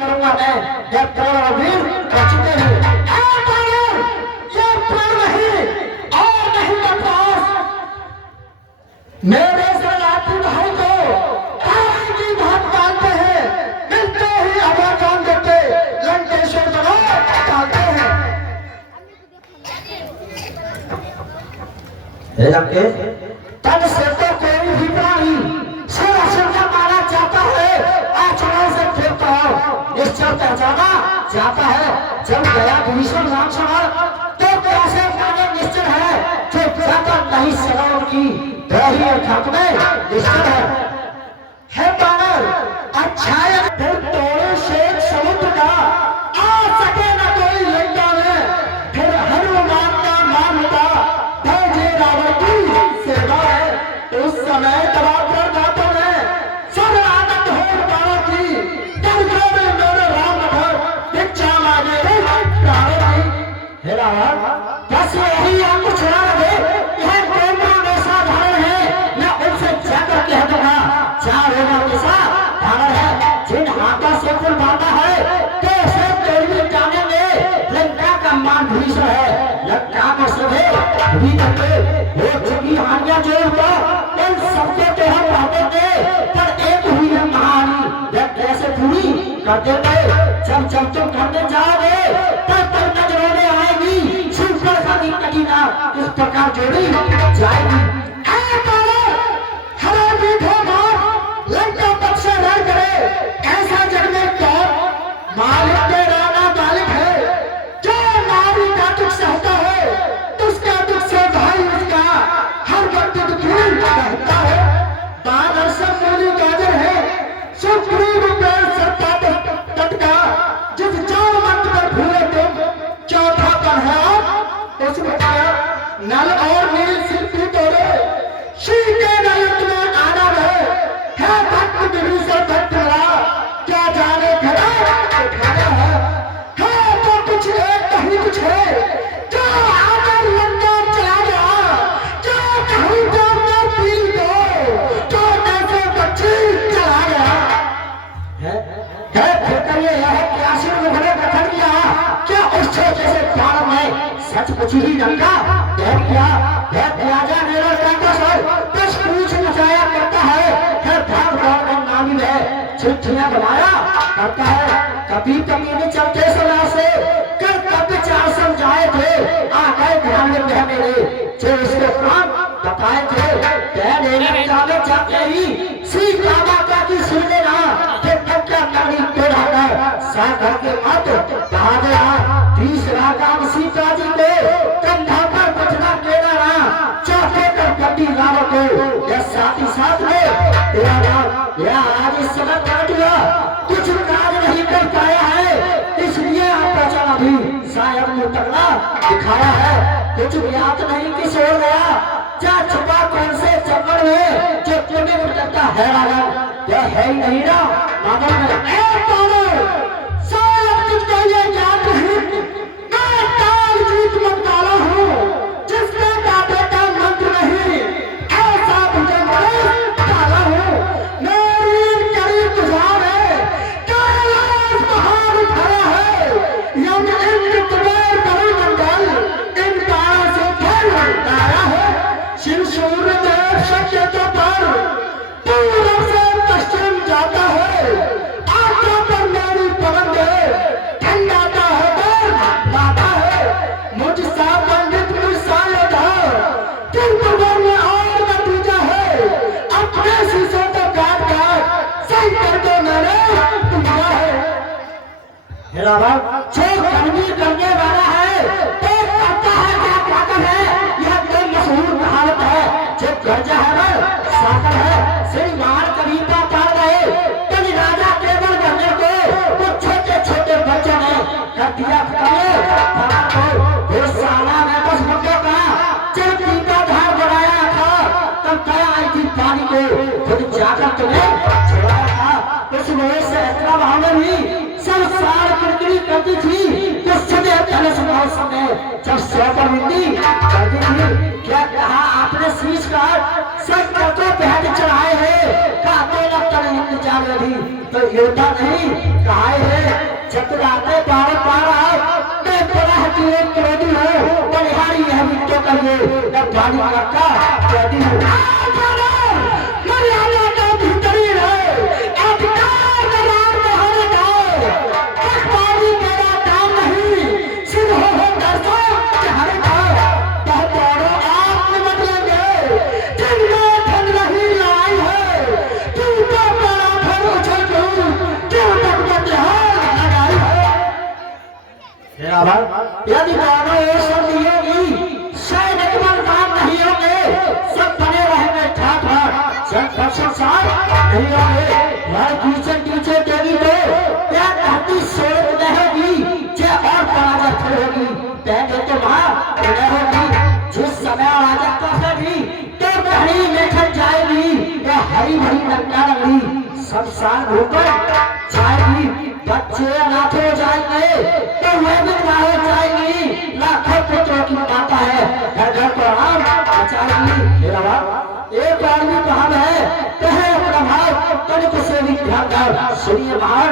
करूंगा मैं यह प्रण वीर रचते हैं ये प्रण नहीं और नहीं बकवास। मेरे शरणार्थी भाई को तारे की बात मानते हैं, मिलते ही अभय काम देते लंकेश्वर बनो डालते हैं। तन से तो कोई भी प्राणी सिर का माना जाता है, आचरण से फिरता हो निश्चय पहचाना जाता है। जब गया भीषण राम सवार तो कैसे माने निश्चय है, जो जाता नहीं सरोवर की दही और खाक में निश्चय है बानर अच्छा दिल तोड़े शेख समुद्र का आ सके न कोई लंका में, फिर हनुमान का नाम होता भेजे रावण की सेवा है। उस समय दबाव कर जाता है सब आनंद हो बाबा की दरगाह में मेरे राम भर भिक्षा मांगे प्राण की। हे रावण बस यही आपको छुड़ा दे, यह प्रेमा में साधारण है, मैं उनसे जाकर कह दूंगा चार होगा कैसा धारण है। जिन हाथा से कुल बांधा है तो उसे तोड़ने जानेंगे, लंका का मान भीषण है, लंका को सभे भी करते हो चुकी हानियां जो हुआ उन सबके तो हम पाते थे, पर एक हुई है कहानी यह कैसे पूरी कर देते। जब तुम करने जाओगे तब तक नजरों में आएगी सुपर खानी कटीना इस प्रकार जोड़ी जाएगी। हमें मीठे मार लंका पक्ष से रह करे ऐसा जग में कौन मालिक तेरा ना मालिक है, जो नारी का दुख सहता है उसका दुख से भाई उसका हर वक्त दुखी रहता है। बादल सब मूली गाजर है सुप्रीम पेड़ सत्ता तट का, जिस चार मंत्र पर भूले तुम चौथा पर है आप उस बताया नल और नील शिल्पी तोड़े श्री के नयन में आना है भक्त विभीषण भक्त क्या जाने खड़ा उठाना है तो कुछ एक नहीं कुछ है जो आकर लंका चला गया, जो कहीं जाकर पी दो जो कैसे बच्ची चला गया है फिर ये है कि आशिर मुखने कथन किया क्या उस छोटे से प्राण में सच कुछ ही लंका कह किया है राजा मेरा लंका सर कुछ पूछ मचाया करता है भाग भाग का नामी है चिट्ठियां बनाया करता है। कभी नहीं चलते सलाह से कर कभी चार समझाए थे आ गए ध्यान में कह मेरे जो इसके प्राण बताए थे कह देने जाने जाते ही श्री माता की सुन लेना कि तब क्या नानी तोड़ा कर सागर के मत कहा गया। तीसरा काम सीता जी को कंधा पर बचना केड़ा रहा, चौथे कर गड्डी रावण को यह साथ ही साथ में तेरा नाम यह आज इस समय काट गया कुछ काज नहीं कर पाया है, इसलिए आपका चला भी शायद मुंह तगड़ा दिखाया है। कुछ ज्ञात नहीं किस हो गया क्या छुपा कौन से जंगल में जो तुम्हें उठ करता है राजा यह है ही नहीं ना मानो शायद तुझको ये याद नहीं मैं काल जीत मत डाला हूँ जिसके दादे का मंत्र नहीं ऐसा मुझे डाला हूँ। मेरी कड़ी तुझार है कैलाश महान खड़ा है यम इंद्र कुबेर करुमंडल इन तारों से फल आया है। शिव सूर्य देव शक्य के पर पूरब से पश्चिम जाता है आज्ञा पर मेरी पवन दे ठंडाता है देर लाता है मुझ सा पंडित मुझसा योद्धा किंतु में और नतीजा है अपने शीशे को काट काट सही कर दो मैंने पूजा है। मेरा बाप जो कर्मी करने वाला है तो करता है क्या पागल है यह कोई मशहूर कहावत है जो गर्जा है सागर है श्रीमान कविता पार गए तभी राजा केवल करने को वो छोटे छोटे बच्चों ने कर दिया वो साला में बस मुद्दों का जब पीता धार बनाया था तब दया आई थी पानी को खुद जाकर तुम्हें छुड़ाया था। उस लोहे से इतना भावना भी सब सार किरकिरी करती थी तो सदैव धनुष महोत्सव में जब सौपर बिंदी करती थी क्या कहा आपने शीश काट सब को पहन चढ़ाए हैं कहते न तर इंतजार अभी तो योद्धा नहीं कहा है चतुराते पार पार मैं बड़ा किए क्रोधी हूँ बलिहारी यह भी तो करिए जब गाड़ी रखा क्रोधी हूँ मर्यादा का भीतरी रहे अधिकार दरार बहाने गाओ अखबारी मेरा काम नहीं सिर्फ हो दर्शक चाहे गाओ बहुत बड़ो आप निमट लेंगे जिनमें ठंड रही लाई है तू तो बड़ा फिर उछल क्यों क्यों तक बदहाल लगाई है मेरा भाई यदि दोनों एक संग होगी शायद एक बार काम नहीं होंगे सब बने रहेंगे ठाठ ठाठ संसार नहीं होंगे भाई पीछे देगी तो क्या धरती सोच रहेगी जे और पराजत होगी पहले तो वहां नहीं होगी जिस समय अराजकता से भी तो कहीं लेखन जाएगी या हरी भरी लंका रंगी सब साल होकर जाएगी बच्चे अनाथ हो जाएंगे तो वह विधवा हो जाएंगी लाखों पुत्रों की माता है घर घर को आम बचाएगी मेरा बाप एक आदमी कहां है कहे अपना भाव तनिक से भी ध्यान कर सुनिए महान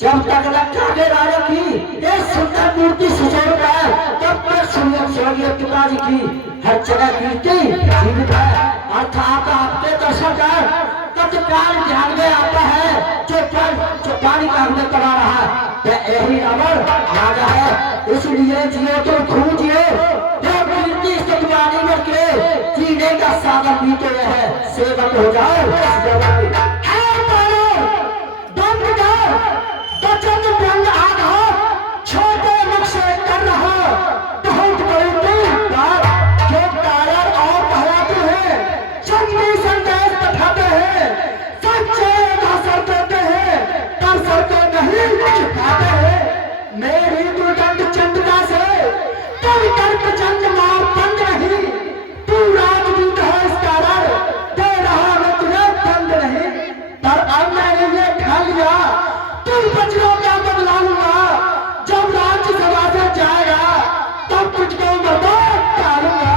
जब तक लंका के राजा की एक सुंदर मूर्ति सुजोड़ है तब तक सुनिए स्वर्गीय पिताजी की हर जगह कीर्ति जीवित है अर्थात आपके दर्शन कर तत्काल ध्यान में आता है जो पानी का हमने करा रहा है यही रावण राजा है इसलिए जियो तो खूब जियो जो कीर्ति सतवानी करके जीने का साधन भी तो है सेवक हो जाओ बचन रंग आघात छोटे मुख से कर रहा बहुत बड़ी जो कायर और कहलाते हैं चंदी संदेश पठाते हैं सच्चे असर देते हैं पर सर को नहीं छुपाते हैं मेरी दुर्गंध चंद्रा से तुम कर्क चंद मार बंद नहीं तू राजदूत है इस कारण दे रहा मैं तुझे बंद नहीं पर अब मैंने ये खा लिया तुम बचनों का बदला लूंगा जब राज्यसभा से जाएगा तब तुझको बर्बाद करूंगा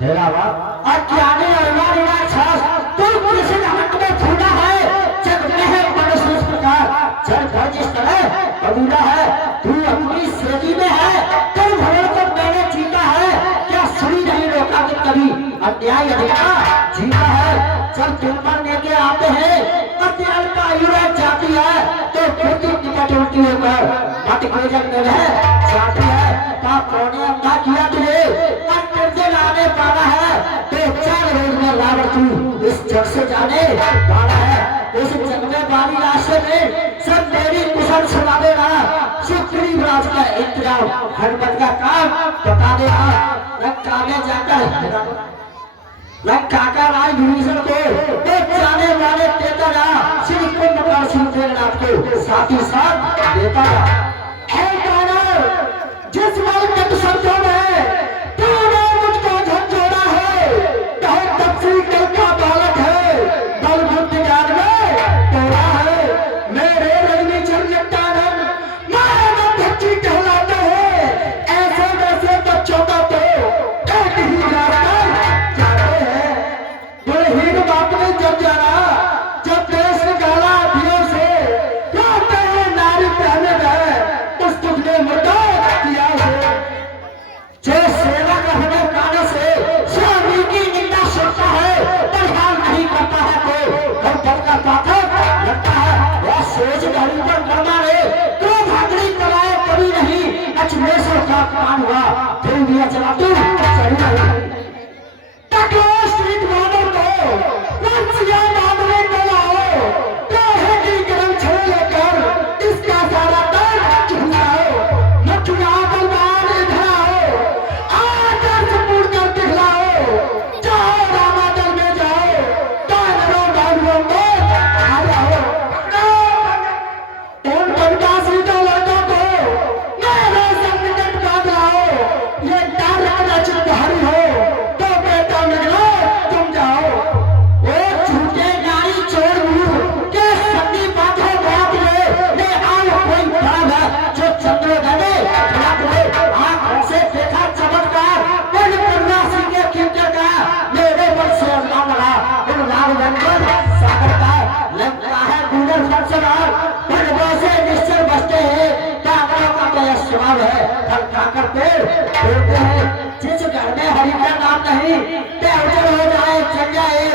तेरा बाप अज्ञानी और राक्षस तू किस नमक में फूटा है जग में है मनुष्य इस प्रकार जड़ घर जिस तरह कबूला है तू अपनी सेती में है तुम भवन को मैंने जीता है क्या सुनी नहीं रोका कि कभी अन्याय अधिकार जीता है जब तुम पर लेके आते हैं अत्याचार का युवा जाती है तो खुद टिकट उल्टी होकर मत को जगने में जाती है पाप ने अंधा किया तुझे और तुझे लाने पाना है तो 4 रोज में रावण तू इस जग से जाने वाला है उस जग में वाली रास्ते में सब मेरी कुशल सुना देना सुग्रीव राज का इंतजाम हनुमत का काम बता देना लंका में जाकर लंका का राज विभीषण को एक जाने वाले देता जा श्री कुंभकर्ण देवनाथ को साथ ही साथ देता जा जिस बल के शब्दों में तूने मुझको झंझोड़ा है कहे तब से कल का बालक है बल बुद्धि ज्ञान में तोड़ा है मेरे रजनी चंद्रटानन माया भक्ति कहलाते हैं ऐसे वैसे बच्चों का तो एक ही रास्ता हीन बाप ने जब जाना जब देश निकाला दियों से कहते हैं नारी पहने गए उस तुझने मुद्दा किया है जो सेवा करने काने से स्वामी की निंदा सुनता है परिहार नहीं करता है तो हम पद का पाठक लगता है वह सोच घड़ी पर करना रे तो भागड़ी कराए कभी नहीं अचमेश्वर का अपमान हुआ फिर भी चला तू चली नहीं ये करके बोलते हैं जिस घर में हरि का नाम नहीं ते उजड़ हो जाए चल जाए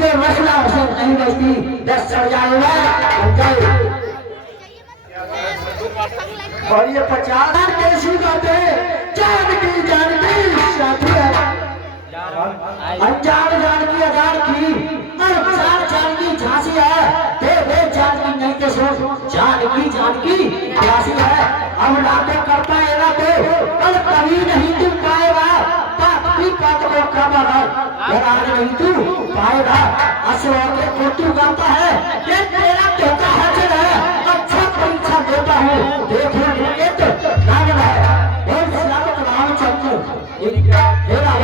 जो मसला उसे नहीं बचती दस चढ़ जाएगा बन जाए। और ये 50 कैसी बात है जानकी साथी है अनजान जानकी अजान की जान जानकी झांसी है दे जानकी नहीं के सो जानकी झांसी है। अब लाखों कर पाएगा तो कल कभी नहीं तू पाएगा बात को कब आज नहीं तू पाएगा। असवार को तू गाता है ये तेरा धोखा हासिल है अच्छा परीक्षा देता हूँ देखो ये तो नागन है और सलामत राम चंद्र मेरा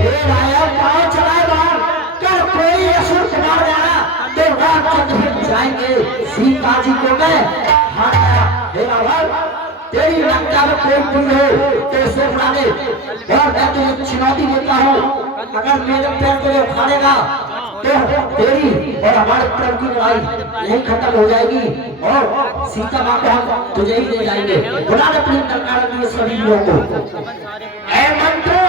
ये राया पाँव चलाए बाहर कर कोई असुर कुमार आया तो रामचंद्र जाएंगे सीता जी को मैं हारा मेरा भाई तेरी लंका में कोई पुण्य हो तो उसे उठाने और मैं तुझे चुनौती देता हूँ अगर मेरे पैर को उखाड़ेगा तो तेरी और हमारे प्रभु की लड़ाई यही खत्म हो जाएगी और सीता माँ को हम तुझे ही ले जाएंगे। बुला ले अपनी सरकार के सभी लोगों को ऐ मंत्री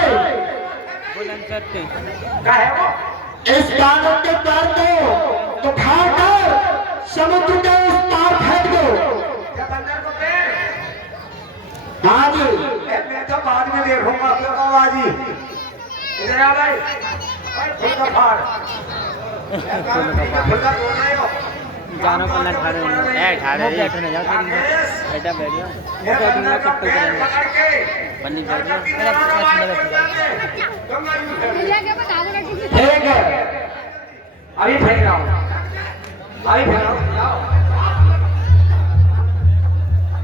क्या है वो इस बालक के पैर को उठाकर समुद्र के उस पार फेंक दो। हाँ जी मैं तो बाद में देखूंगा बाबाजी इधर आ भाई फुलका फाड़ फुलका तोड़ना है जानो को ना ठाड़े ए ठाड़े बैठो ना जाओ तेरी बेटा बैठ जाओ वो बैठ ना कट्टो करेंगे पन्नी बैठ जाओ मेरा प्रश्न बैठ ठीक है अभी फेंक रहा हूँ जाओ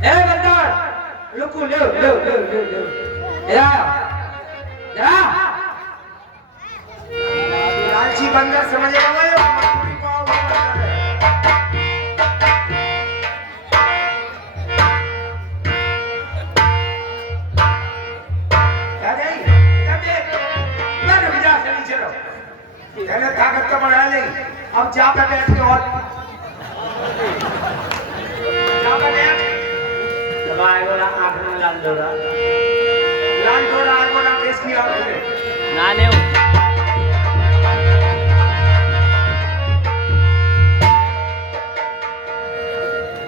ए बंदर रुको लो जा लालची बंदर समझेगा मैं ताकत तो बढ़ा नहीं अब जा पे बैठ के और जा पे बैठ आएगो ना आंख में लाल दौड़ा आएगो ना पेश किया ना ले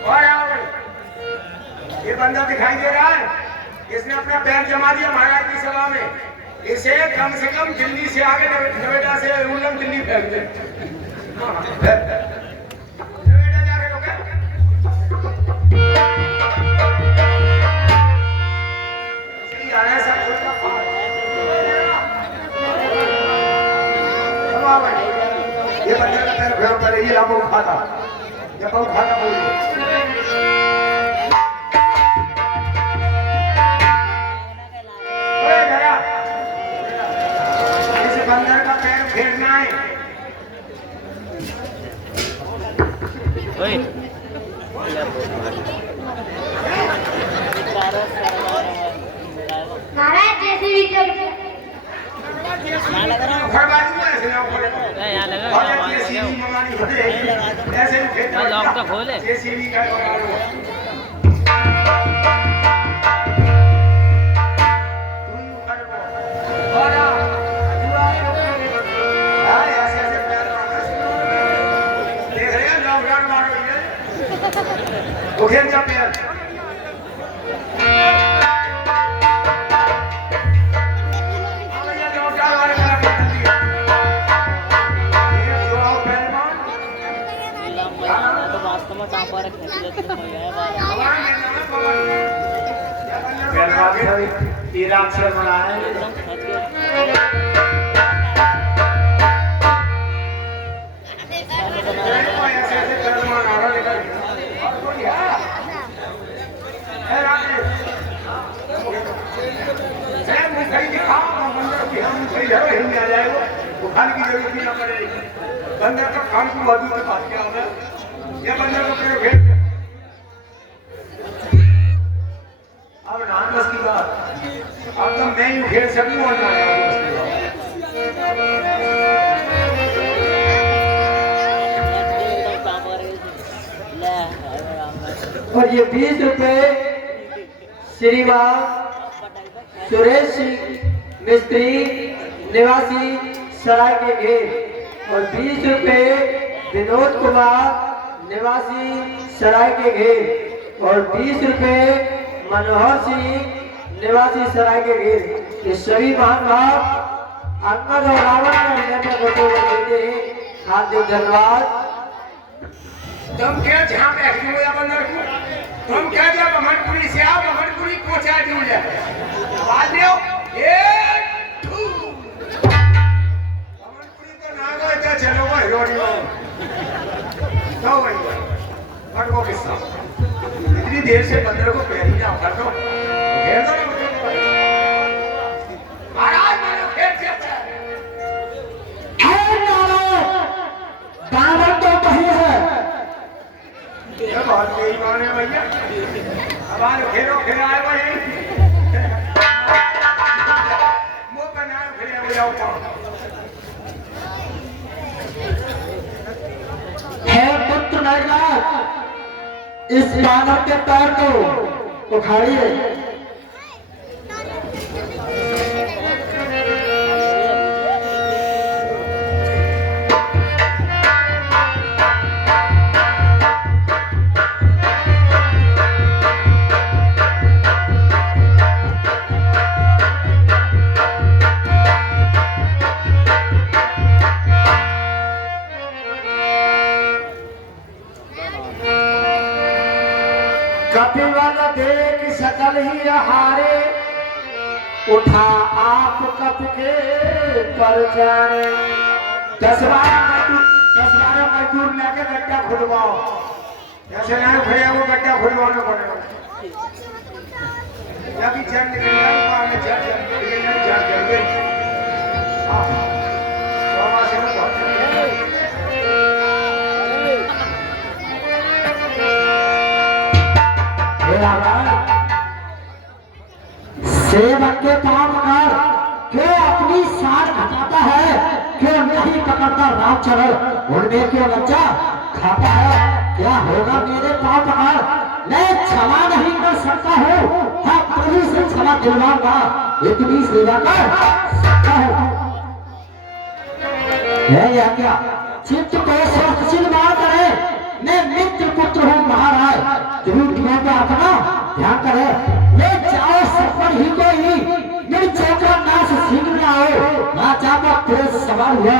और ये बंदा दिखाई दे रहा है इसने अपना पैर जमा दिया महाराज की सभा में इसे कम से कम दिल्ली से आगे नोएडा से उल्लम दिल्ली फेंक दे। नोएडा जा रहे हो क्या? ये बंदे का पैर फेर पर ये लाभ खाता बोलिए बंदर का पैर फेरना है महाराज जैसे भी लॉक तो खोले उठे जा पैर अक्षर बना खाने की जरूरत भी ना पड़ेगी बंदर का खान को मौजूद के पास क्या होगा ये बंदर को पेड़ फेंक अब नाम बस की बात अब तो मैं ही उखेड़ सकूं और और ये 20 रुपए श्रीवास सुरेश सिंह मिस्त्री निवासी सराय के घेर और 20 रुपए विनोद कुमार निवासी सराय के घेर और 20 रुपए मनोहर सिंह निवासी सराय के घेर। ये सभी महान भाव अंगद और रावण का हृदय में फोटो देते हैं। हार्दिक धन्यवाद। तुम क्या जहाँ पे एक्टिव हो या बंदर को तुम क्या जब भगवानपुरी से आओ भगवानपुरी पहुंचा दूँ ले बाद में एक भगवानपुरी तो ना गए तो चलो वो हिरोनी हो तो वही बट वो किस्सा इतनी देर से बंदर को पैर ही ना उठा तो घेर दो महाराज मानो घेर देता दावत तो कही है ये बहुत बेईमान है भैया अब आज खेलो खिलाए वही मुंह बनाए खिलाए वो जाओ है पुत्र नायक इस बानर के पैर को उखाड़िए। कपिबल देख सकल ही हारे उठा आप कप के पर जाने। 10-12 मजदूर लेके गड्ढा खुदवाओ। जैसे ना खड़े वो गड्ढा खुदवाना पड़ेगा या कि चल निकल जाए में चल हां तो वहां से बहुत सेवक के पांव पकड़ क्यों अपनी सार घटाता है, क्यों नहीं पकड़ता राम चरण उनमें क्यों लज्जा खाता है। क्या होगा मेरे पांव पकड़, मैं क्षमा नहीं कर सकता हूँ। हाँ प्रभु से क्षमा दिलवाऊंगा, इतनी सेवा कर सकता हूँ। है या क्या चित्त को स्वस्थ करे, मैं मित्र पुत्र हूँ महाराज। त्रुटियों का अपना ध्यान करे, ले जाओ सफर ही कोई मेरी चौका नाश शीघ्र ना हो। ना जापा प्रेस सवाल हुआ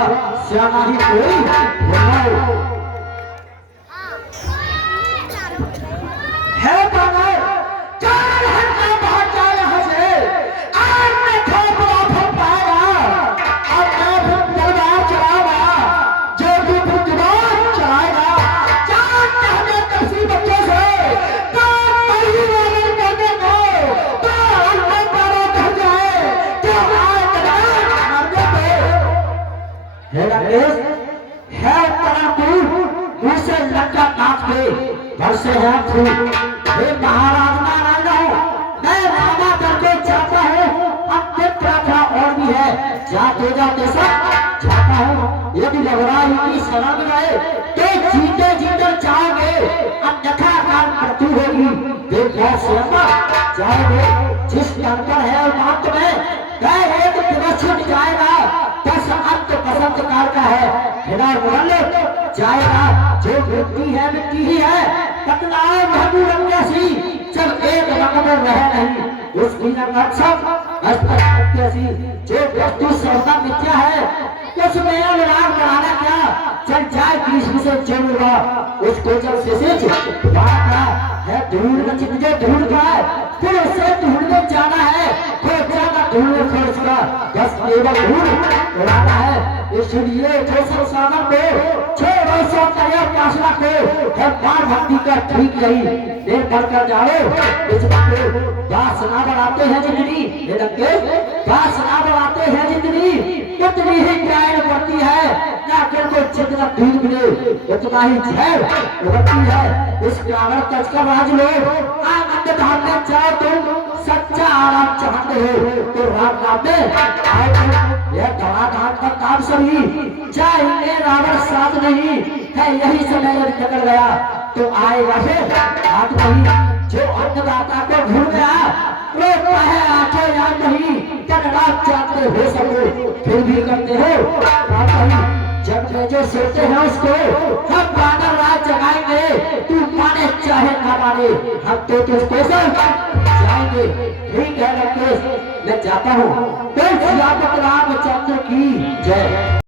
सियाना ही कोई बनाओ है बना चार हंसा बहुत जाए यहाँ से आज मैं थोड़ा बड़ा पाएगा और मैं भी तलवार चलाऊंगा जो भी बुद्धिमान चलाएगा। चार हमें कसी बच्चों से है मुझसे लड़का काट के घर से है फूल। हे महाराज नारायण, मैं रामा करके चाहता हूँ, अब प्रार्थना और भी है, जाते जाते सब चाहता हूँ। यदि लवराई की शरण गए तो जीते जीते जाओगे, अन्यथा काल मृत्यु होगी। देखो स्वयं जाओगे जिस जन पर है उन्माद में वह एक दिवस छूट जाएगा। 10 अंत बसंत काल का है, हिना मुरल जाएगा। जो मिट्टी है मिट्टी ही है, बदलाव महबूब जैसी जब एक रंग में रहे नहीं उसकी रंगत सब जैसी। जो वस्तु सर्वदा मिथ्या है उसमें अनुराग बढ़ाना क्या, चल जाए कृष्ण से जरूरा उसको जब से है ढूंढ नचित जो ढूंढ पाए फिर उसे ढूंढने जाना है। कोई ज्यादा ढूंढने खोज का बस केवल ढूंढ उड़ाना है। इसलिए जो संसाधन को छोड़ो सो तय पासना को है बार भक्ति का ठीक यही देर बढ़कर जाओ। इस वासना बढ़ाते हैं जितनी वासना बढ़ाते हैं जितनी उतनी ही ज्ञान बढ़ती है। नाकर को जितना दूध मिले उतना ही जहर उगलती है। इस ग्रामीण तज का राज लो, आनंद धाम में जाओ तुम सच्चा आराम चाहते हो तो राम नाम में आओ। यह धड़ाधाड़ का काम सभी चाहे रावण साथ नहीं है, यही समय यदि टकर गया तो आएगा फिर हाथ नहीं। जो अन्नदाता को भूल गया तो कहे आंखें याद नहीं दिन रात चाहते हो सको फिर भी करते हो नहीं। जब में जो सोते हैं उसको हम बानर रात जगाएंगे तू माने चाहे ना माने हम तो तुझको जाएंगे। ठीक है राकेश मैं जाता हूँ। रामचंद्र की जय।